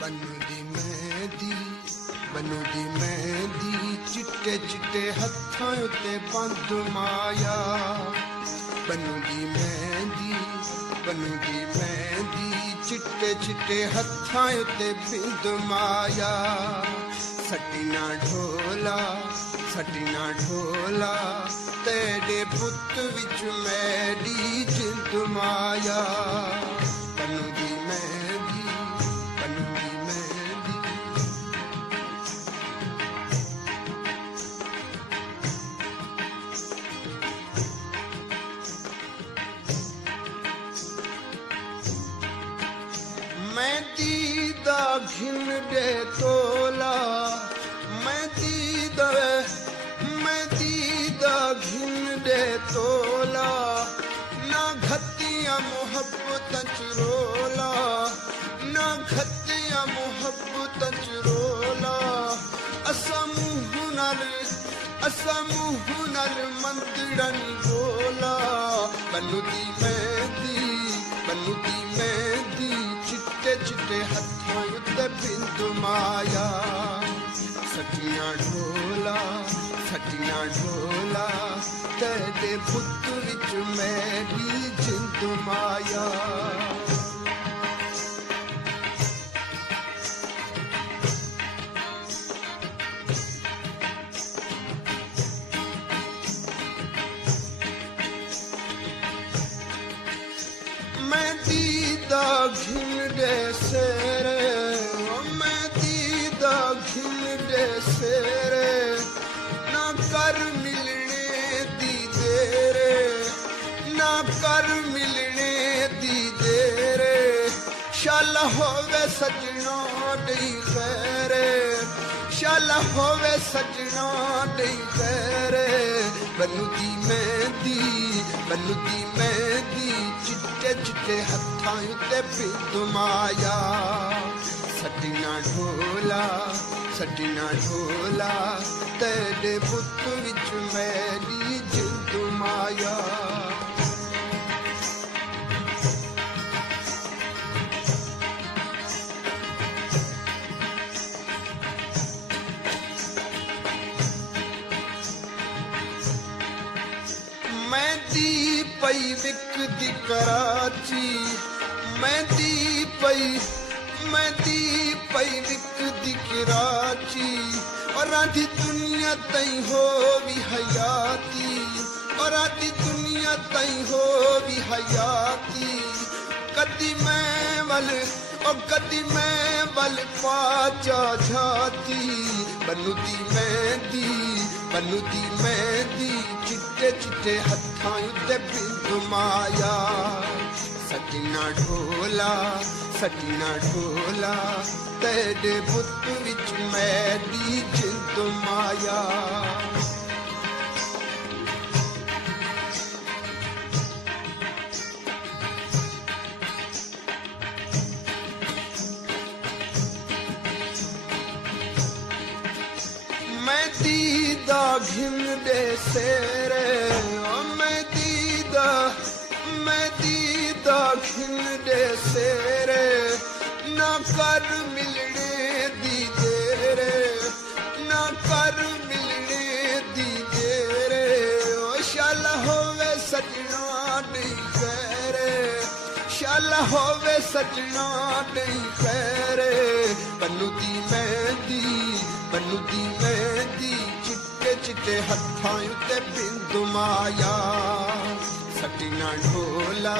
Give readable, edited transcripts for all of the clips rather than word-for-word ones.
बनू दी मेहंदी चिट्टे चिट्टे हत्थां उत्ते बंद माया बनू दी मेहंदी चिट्टे चिट्टे हत्थां उत्ते बिंद माया सटी ना ढोला तेरे पुत विच मेरी जिंद माया बनू दी मेहंदी मेहंदी दा घिन दे तोला मेहंदी दा घिन दे तोला ना घतिया मोहब्बत चरोला ना घतिया मोहब्बत चरोला असा मुँह नाल मंदिरन बोला बनू दी मेहंदी चिट्टे चिट्टे हत्थां उत्ते बिंद माया सटियां ढोला तेरे पुत विच मेरी जिंद माया मेहंदी दा घिन दे सेरे मेहंदी दा घिन दे सेरे ना कर मिलने दी देरे ना कर मिलने दी देरे शाला होवे सजना दई खैरे शाला होवे सजना दई खैरे बनू दी मेहंदी चिट्टे चिट्टे हत्थां उत्ते बिंद माया सटिना ढोला तेरे पुत विच मेरी जिंद माया मेहंदी पई विकदी कराची मेहंदी पई विकदी कराची और आधी दुनिया तई हो भी हयाती और आधी दुनिया तई हो भी हयाती कदी मैं वल पाचा झाती बनू दी मेहंदी चिट्टे चिट्टे हत्थां उत्ते बिंद माया सटिना ढोला तेरे पुत विच मेरी जिंद माया मेहंदी दा घिन दे सेरे मेहंदी दा घिन दे सेरे ना कर मिलने दी देरे ना कर मिलने दी देरे ओ शाला होवे सजना नहीं खैरे शाला होवे सजना नहीं खैरे बनू दी मेहंदी चिट्टे चिट्टे हत्थां उत्ते बिंद माया सटिना ढोला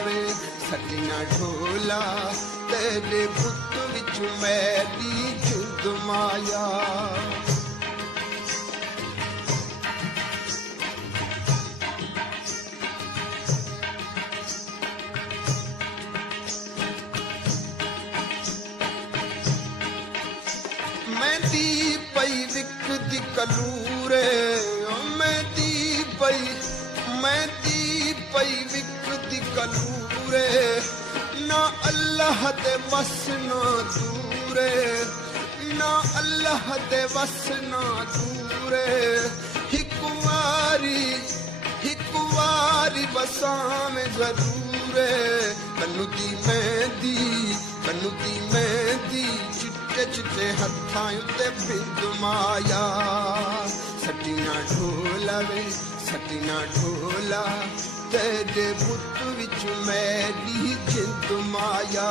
तेरे पुत विच मेरी जिंद माया मेहंदी पई विकदी कलूरे मेहंदी पई विकदी कलूरे ना अल्लाह दे बस ना दूरे ना अल्लाह दे बस ना दूरे हिकुवारी बसाम जरूर बनू दी मेहंदी चिट्टे चिट्टे चिट्टे हत्थां उत्ते बिंद माया सट्टियां ढोला वे सट्टियां ढोला तेरे पुत विच मेरी जिंद माया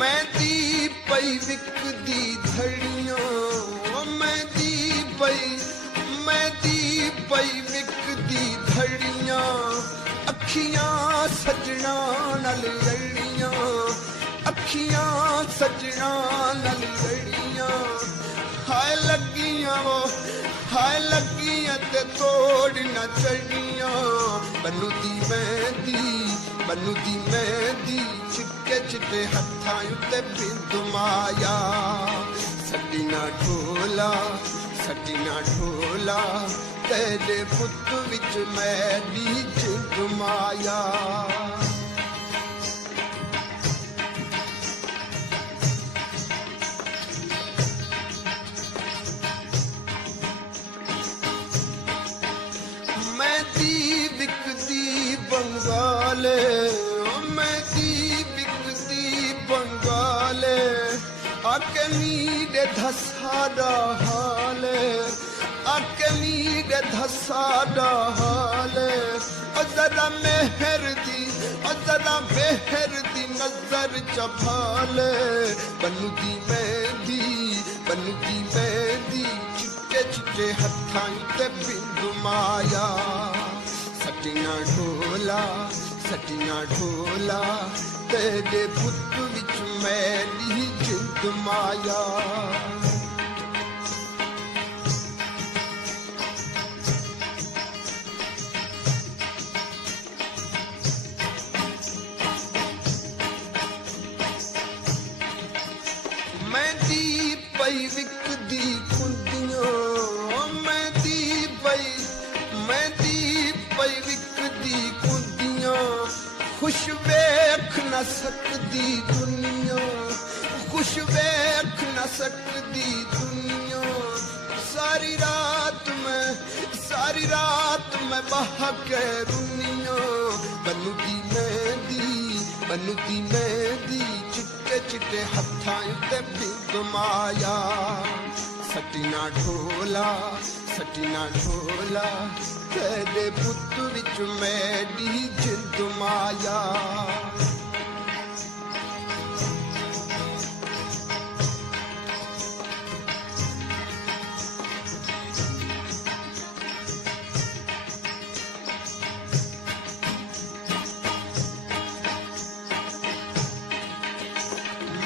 मैं दी पई विकदी धड़ियां मैं दी पई विकदी धड़ियां अखियां सजना नाल लड़ियां अखियां सजना नाल लड़ियां हाय लगियां ते तोड़ न चढ़ियां बनू दी मेहंदी चिट्टे चिट्टे हत्थां उत्ते बिंद माया सट्टियां ढोला तेरे पुत विच मेरी जिंद माया मैं दी विकदी बंगाले अकली दे धसादा हाले जरा मेहर दी नजर चभाले बनू दी मेहंदी चिट्टे चिट्टे हत्थां उत्ते बिंद माया सट्टियां ढोला तेरे पुत विच मेरी जिंद माया मैं दी पई विकदी कुंदियां मैं दी पई विकदी कुंदियां खुश वेख न सकदी दुनिया सारी रात मैं बहा के रुनिया बनू दी मेहंदी चिट्टे चिट्टे हत्थां उत्ते बिंद माया सट्टियां ढोला तेरे पुत विच मेरी जिंद माया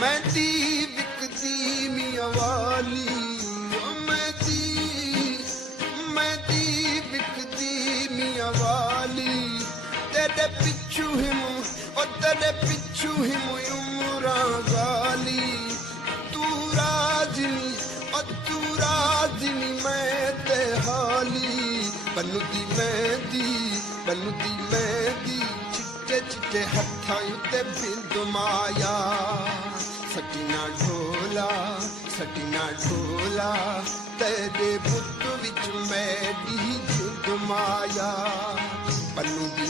मैं दी विकदी मियां वाली मैं दी विकदी मियां वाली तेरे पिछू हिम उमरां गाली तू राजनी मैं ते हाली बनू दी मेहंदी चिट्टे चिट्टे हत्थां उत्ते बिंद माया सट्टियां ढोला तेरे पुत विच मेरी जिंद माया बनू दी